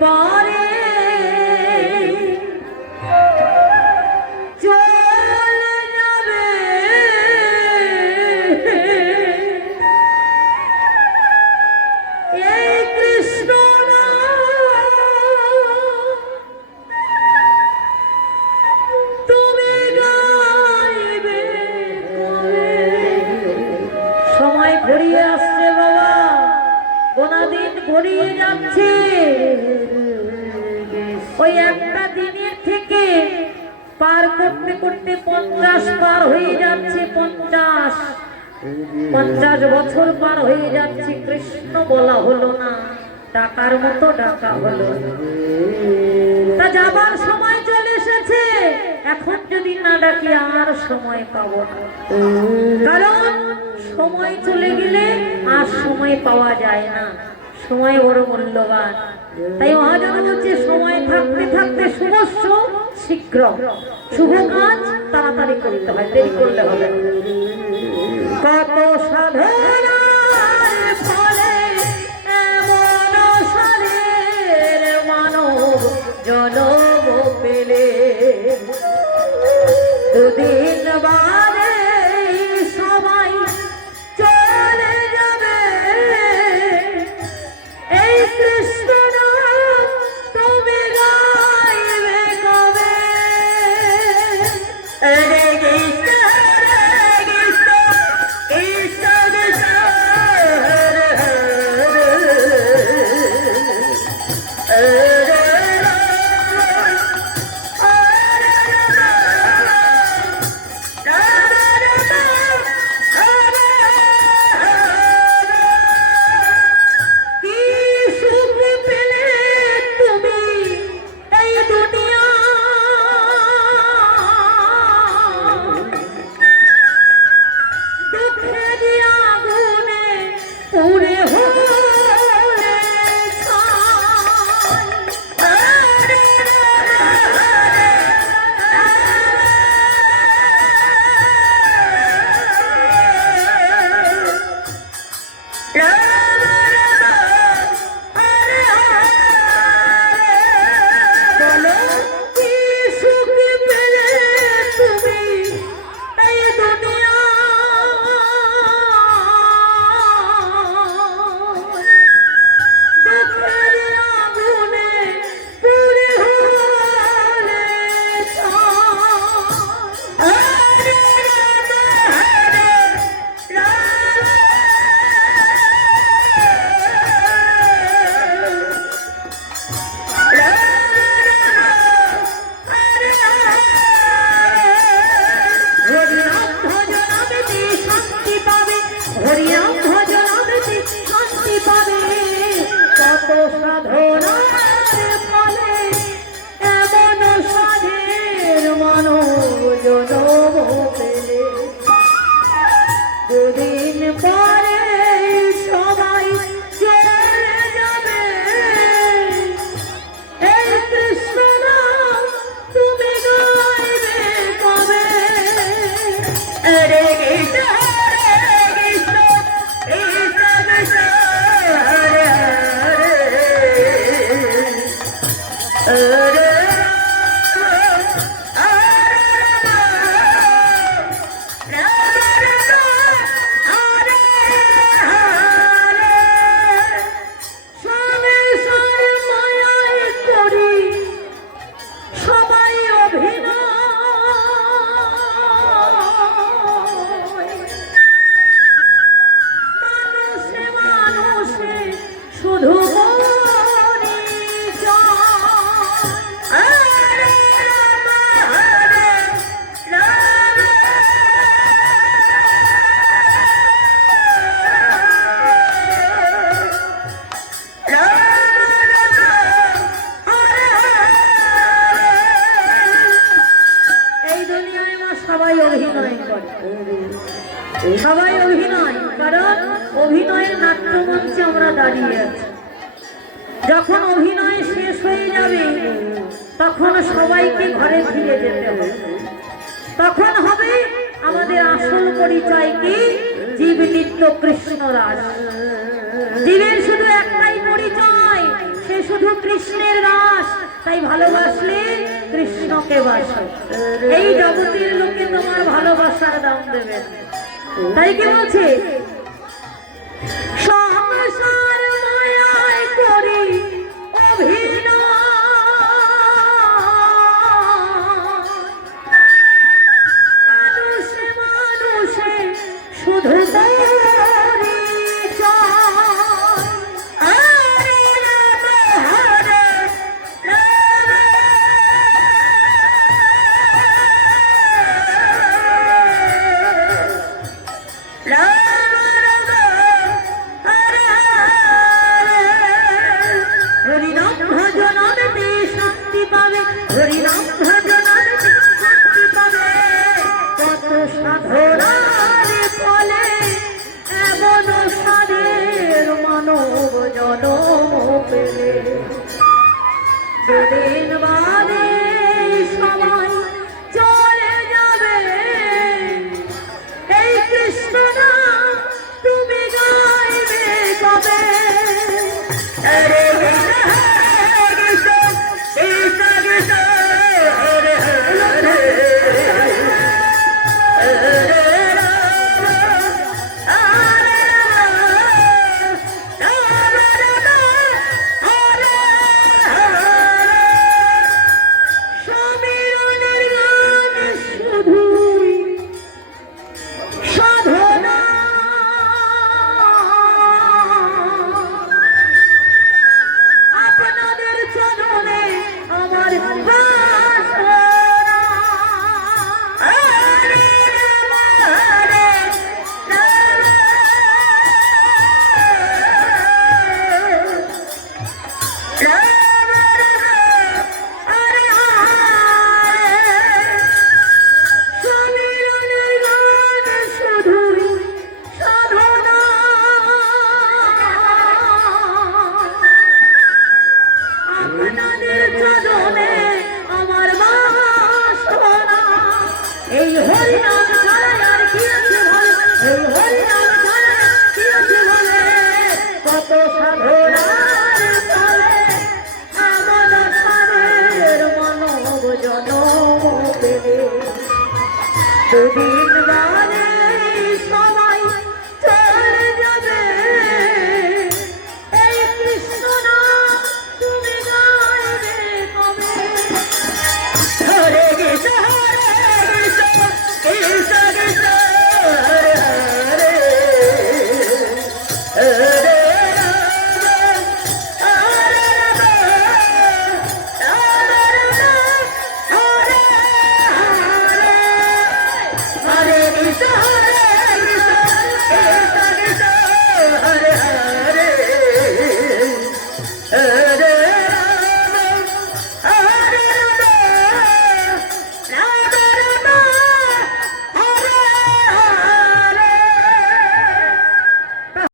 পরে চলে যাবে এই কৃষ্ণ তুমি গাইবে সময় ঘুরিয়ে আসছে বাবা, কোনা দিন ঘুরিয়ে যাচ্ছে। ওই একটা দিনের থেকে পার করতে করতে 50 পার হয়ে যাচ্ছে, 50 বছর পার হয়ে যাচ্ছে। কৃষ্ণ বলা হলো না, ডাকার মতো ডাকা হলো। তা যাবার সময় চলে এসেছে, এখন যদি না ডাকি আর সময় পাবো না, কারণ সময় চলে গেলে আর সময় পাওয়া যায় না। সময় বড় মূল্যবান। তাই মহাজন বলছে সময় থাকতে থাকতে শুভস্য শীঘ্র, শুভ কাজ তাড়াতাড়ি করতে হয়, দেরি করলে হবে না। কত সাধনার ফলে এমন সারের মানব জনম পেলে, দুদিন বাদে সবাই চলে যাবে এই কৃষ্ণ নাম তুমি গাইবে কবে। সবাই অভিনয়, কারণ অভিনয়ের নাট্যমঞ্চে আমরা দাঁড়িয়ে আছি। যখন অভিনয় শেষ হয়ে যাবে তখন সবাইকে ঘরে ফিরে যেতে হবে। তখন হবে আমাদের আসল পরিচয় কি? জীব নিত্য কৃষ্ণ রাস। জীবের শুধু একটাই পরিচয়, সে শুধু কৃষ্ণের দাস, তাই ভালোবাসলে কৃষ্ণকে বাসো। এই জগতের লোকে তোমার ভালোবাসার দাম দেবে না। তাই কি বলছে, সংসার মায়ায় করি অভিনয়, মানুষে মানুষে শুধু জনম পেলে দিন বাদে